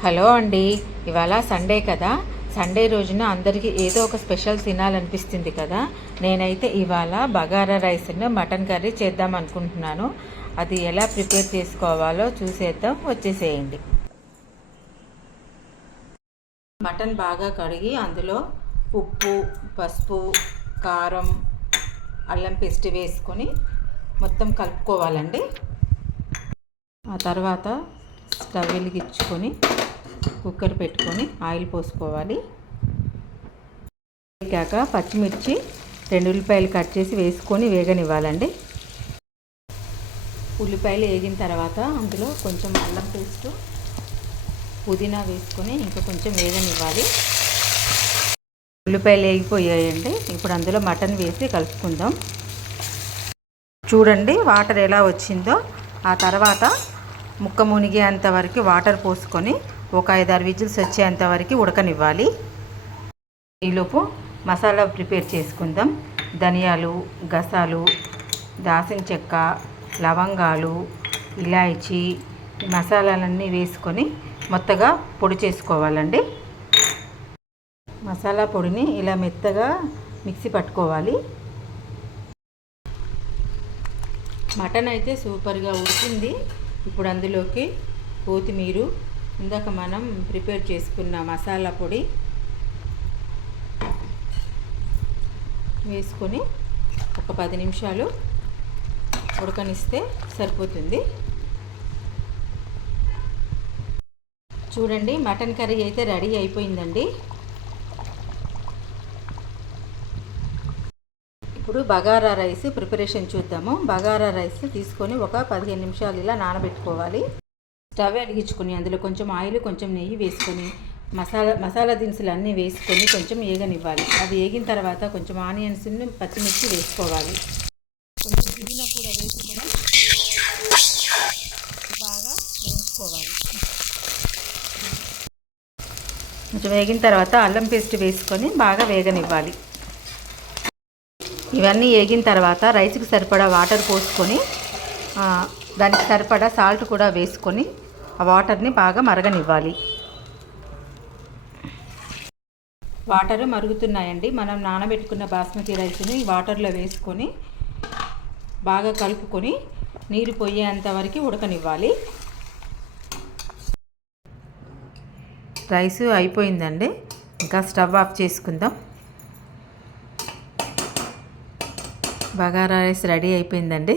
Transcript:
Hello అండి. ఇవాళ Sunday కదా. సండే రోజున అందరికీ ఏదో ఒక స్పెషల్ తినాలనిపిస్తుంది కదా. నేనైతే ఇవాళ బగారా రైస్ను మటన్ కర్రీ చేద్దాం అనుకుంటున్నాను. అది ఎలా ప్రిపేర్ చేసుకోవాలో చూసేద్దాం, వచ్చేసేయండి. మటన్ బాగా కడిగి అందులో ఉప్పు, పసుపు, కారం, అల్లం పేస్ట్ వేసుకొని మొత్తం కలుపుకోవాలండి. ఆ తర్వాత స్టవ్ వెలిగించుకొని కుక్కర్ పెట్టుకొని ఆయిల్ పోసుకోవాలి. వేగాక పచ్చిమిర్చి 2 ఉల్లిపాయలు కట్ చేసి వేసుకొని వేగనివ్వాలండి. ఉల్లిపాయలు వేగిన తర్వాత అందులో కొంచెం అల్లం పేస్ట్, పుదీనా వేసుకొని ఇంకా కొంచెం వేగనివ్వాలి. ఉల్లిపాయలు వేగిపోయాయండి. ఇప్పుడు అందులో మటన్ వేసి కలుపుకుందాం. చూడండి వాటర్ ఎలా వచ్చిందో. ఆ తర్వాత ముక్క మునిగేంత వరకు వాటర్ పోసుకొని ఒక 5-6 విజిల్స్ వచ్చేంత వరకు ఉడకనివ్వాలి. ఈలోపు మసాలా ప్రిపేర్ చేసుకుందాం. ధనియాలు, గసాలు, దాల్చిన చెక్క, లవంగాలు, ఇలాయచీ మసాలాలన్నీ వేసుకొని మెత్తగా పొడి చేసుకోవాలండి. మసాలా పొడిని ఇలా మెత్తగా మిక్సీ పట్టుకోవాలి. మటన్ అయితే సూపర్గా ఉడికింది. ఇప్పుడు అందులోకి కొత్తిమీర, ఇందాక మనం ప్రిపేర్ చేసుకున్న మసాలా పొడి వేసుకొని ఒక 10 నిమిషాలు ఉడకనిస్తే సరిపోతుంది. చూడండి మటన్ కర్రీ అయితే రెడీ అయిపోయిందండి. ఇప్పుడు బగారా రైస్ ప్రిపరేషన్ చూద్దాము. బగారా రైస్ తీసుకొని ఒక 15 నిమిషాలు ఇలా నానబెట్టుకోవాలి. స్టవ్ వెలిగించుకొని అందులో కొంచెం ఆయిల్, కొంచెం నెయ్యి వేసుకొని మసాలా దినుసులు అన్నీ వేసుకొని కొంచెం వేగనివ్వాలి. అది వేగిన తర్వాత కొంచెం ఆనియన్స్, పచ్చిమిర్చి వేసుకోవాలి. కొంచెం పుదీనా కూడా వేసుకొని బాగా వేయించుకోవాలి. కొంచెం వేగిన తర్వాత అల్లం పేస్ట్ వేసుకొని బాగా వేగనివ్వాలి. ఇవన్నీ వేగిన తర్వాత రైస్కి సరిపడా వాటర్ పోసుకొని దానికి సరిపడా సాల్ట్ కూడా వేసుకొని ఆ వాటర్ని బాగా మరగనివ్వాలి. వాటర్ మరుగుతున్నాయండి. మనం నానబెట్టుకున్న బాస్మతి రైస్ని వాటర్లో వేసుకొని బాగా కలుపుకొని నీరు పోయేంత వరకు ఉడకనివ్వాలి. రైస్ అయిపోయిందండి. ఇంకా స్టవ్ ఆఫ్ చేసుకుందాం. బగారా రైస్ రెడీ అయిపోయిందండి.